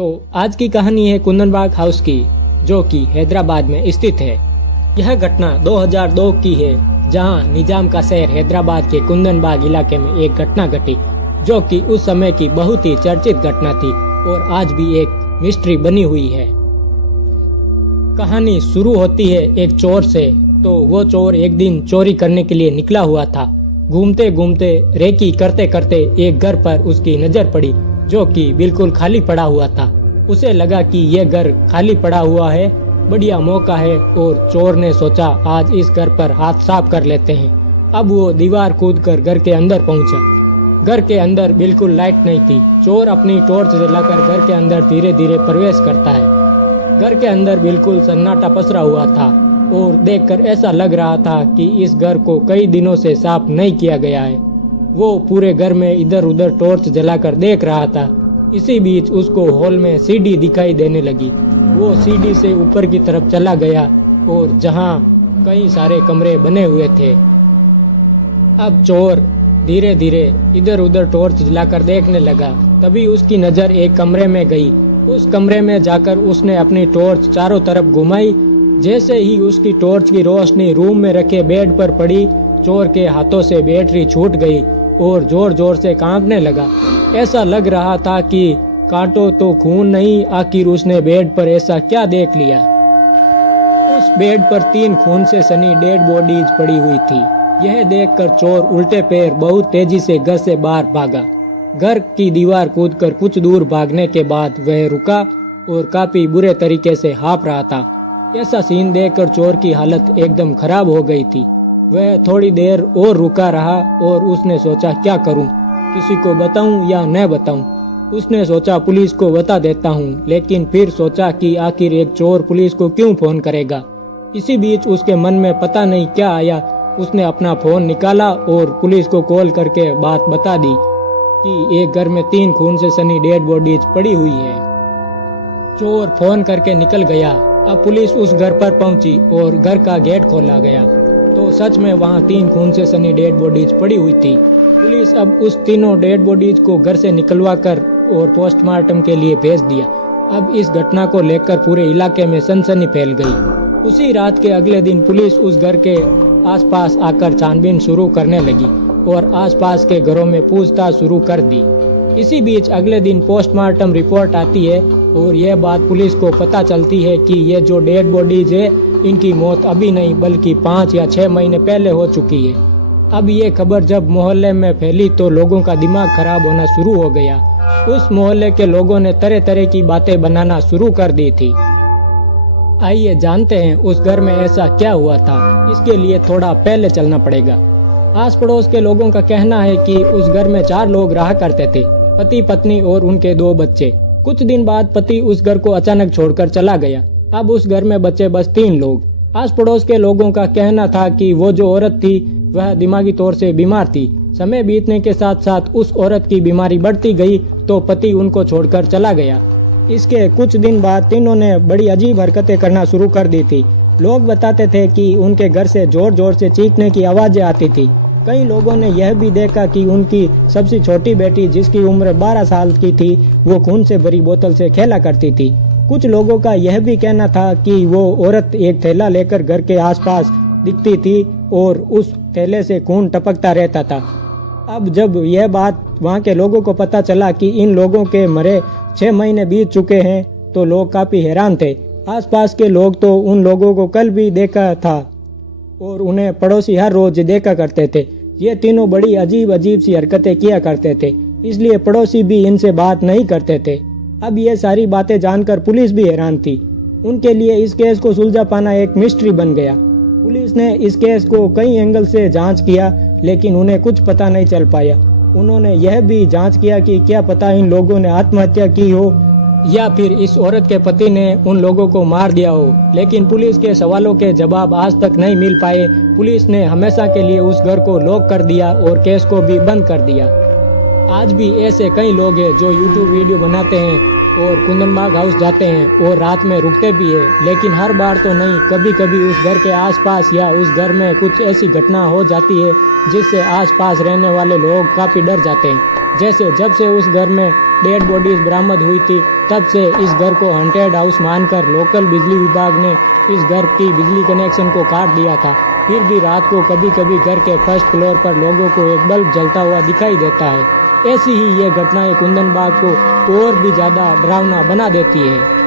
तो आज की कहानी है कुंदनबाग हाउस की, जो कि हैदराबाद में स्थित है। यह घटना 2002 की है, जहां निजाम का शहर हैदराबाद के कुंदनबाग इलाके में एक घटना घटी, जो कि उस समय की बहुत ही चर्चित घटना थी और आज भी एक मिस्ट्री बनी हुई है। कहानी शुरू होती है एक चोर से। तो वो चोर एक दिन चोरी करने के लिए निकला हुआ था। घूमते घूमते रेकी करते करते एक घर पर उसकी नजर पड़ी, जो कि बिल्कुल खाली पड़ा हुआ था। उसे लगा कि यह घर खाली पड़ा हुआ है, बढ़िया मौका है, और चोर ने सोचा आज इस घर पर हाथ साफ कर लेते हैं। अब वो दीवार कूदकर घर के अंदर पहुंचा। घर के अंदर बिल्कुल लाइट नहीं थी। चोर अपनी टॉर्च जलाकर घर के अंदर धीरे धीरे प्रवेश करता है। घर के अंदर बिल्कुल सन्नाटा पसरा हुआ था और देखकर ऐसा लग रहा था कि इस घर को कई दिनों से साफ नहीं किया गया है। वो पूरे घर में इधर उधर टॉर्च जलाकर देख रहा था। इसी बीच उसको हॉल में सीढ़ी दिखाई देने लगी। वो सीढ़ी से ऊपर की तरफ चला गया और जहां कई सारे कमरे बने हुए थे। अब चोर धीरे धीरे इधर उधर टॉर्च जलाकर देखने लगा। तभी उसकी नजर एक कमरे में गई। उस कमरे में जाकर उसने अपनी टॉर्च चारों तरफ घुमाई। जैसे ही उसकी टॉर्च की रोशनी रूम में रखे बेड पर पड़ी, चोर के हाथों से बैटरी छूट गई और जोर जोर से कांपने लगा। ऐसा लग रहा था कि काटो तो खून नहीं, आखिर उसने बेड पर ऐसा क्या देख लिया। उस बेड पर 3 खून से सनी डेड बॉडीज पड़ी हुई थी। यह देखकर चोर उल्टे पैर बहुत तेजी से घर से बाहर भागा। घर की दीवार कूदकर कुछ दूर भागने के बाद वह रुका और काफी बुरे तरीके से हाँफ रहा था। ऐसा सीन देखकर चोर की हालत एकदम खराब हो गई थी। वह थोड़ी देर और रुका रहा और उसने सोचा क्या करूं, किसी को बताऊं या न बताऊं। उसने सोचा पुलिस को बता देता हूं, लेकिन फिर सोचा कि आखिर एक चोर पुलिस को क्यों फोन करेगा। इसी बीच उसके मन में पता नहीं क्या आया। उसने अपना फोन निकाला और पुलिस को कॉल करके बात बता दी कि एक घर में 3 खून से सनी डेड बॉडीज पड़ी हुई है। चोर फोन करके निकल गया। अब पुलिस उस घर पर पहुंची और घर का गेट खोला गया तो सच में वहां 3 खून से सनी डेड बॉडीज पड़ी हुई थी। पुलिस अब उस तीनों डेड बॉडीज को घर से निकलवा कर और पोस्टमार्टम के लिए भेज दिया। अब इस घटना को लेकर पूरे इलाके में सनसनी फैल गई। उसी रात के अगले दिन पुलिस उस घर के आसपास आकर छानबीन शुरू करने लगी और आसपास के घरों में पूछताछ शुरू कर दी। इसी बीच अगले दिन पोस्टमार्टम रिपोर्ट आती है और यह बात पुलिस को पता चलती है कि ये जो डेड बॉडीज है, इनकी मौत अभी नहीं बल्कि 5 या 6 महीने पहले हो चुकी है। अब ये खबर जब मोहल्ले में फैली तो लोगों का दिमाग खराब होना शुरू हो गया। उस मोहल्ले के लोगों ने तरह तरह की बातें बनाना शुरू कर दी थी। आइए जानते हैं उस घर में ऐसा क्या हुआ था। इसके लिए थोड़ा पहले चलना पड़ेगा। आस पड़ोस के लोगों का कहना है कि उस घर में 4 लोग रहा करते थे, पति पत्नी और उनके 2 बच्चे। कुछ दिन बाद पति उस घर को अचानक छोड़कर चला गया। अब उस घर में बचे बस 3 लोग। आस पड़ोस के लोगों का कहना था कि वो जो औरत थी वह दिमागी तौर से बीमार थी। समय बीतने के साथ साथ उस औरत की बीमारी बढ़ती गई तो पति उनको छोड़कर चला गया। इसके कुछ दिन बाद तीनों ने बड़ी अजीब हरकतें करना शुरू कर दी थी। लोग बताते थे कि उनके घर से जोर जोर से चीखने की आवाजें आती थी। कई लोगों ने यह भी देखा कि उनकी सबसे छोटी बेटी, जिसकी उम्र 12 साल की थी, वो खून से भरी बोतल से खेला करती थी। कुछ लोगों का यह भी कहना था कि वो औरत एक थैला लेकर घर के आसपास दिखती थी और उस थैले से खून टपकता रहता था। अब जब यह बात वहाँ के लोगों को पता चला कि इन लोगों के मरे 6 महीने बीत चुके हैं तो लोग काफी हैरान थे। आसपास के लोग तो उन लोगों को कल भी देखा था और उन्हें पड़ोसी हर रोज देखा करते थे। ये तीनों बड़ी अजीब अजीब सी हरकतें किया करते थे, इसलिए पड़ोसी भी इनसे बात नहीं करते थे। अब ये सारी बातें जानकर पुलिस भी हैरान थी। उनके लिए इस केस को सुलझा पाना एक मिस्ट्री बन गया। पुलिस ने इस केस को कई एंगल से जांच किया, लेकिन उन्हें कुछ पता नहीं चल पाया। उन्होंने यह भी जांच किया कि क्या पता इन लोगों ने आत्महत्या की हो या फिर इस औरत के पति ने उन लोगों को मार दिया हो, लेकिन पुलिस के सवालों के जवाब आज तक नहीं मिल पाए। पुलिस ने हमेशा के लिए उस घर को लॉक कर दिया और केस को भी बंद कर दिया। आज भी ऐसे कई लोग हैं जो YouTube वीडियो बनाते हैं और कुंदनबाग हाउस जाते हैं और रात में रुकते भी है, लेकिन हर बार तो नहीं, कभी कभी उस घर के आसपास या उस घर में कुछ ऐसी घटना हो जाती है जिससे आसपास रहने वाले लोग काफी डर जाते हैं। जैसे जब से उस घर में डेड बॉडीज बरामद हुई थी, तब से इस घर को हॉन्टेड हाउस मानकर लोकल बिजली विभाग ने इस घर की बिजली कनेक्शन को काट दिया था। फिर भी रात को कभी कभी घर के फर्स्ट फ्लोर पर लोगों को एक बल्ब जलता हुआ दिखाई देता है। ऐसी ही ये घटनाएं कुंदन बाग को और भी ज्यादा डरावना बना देती है।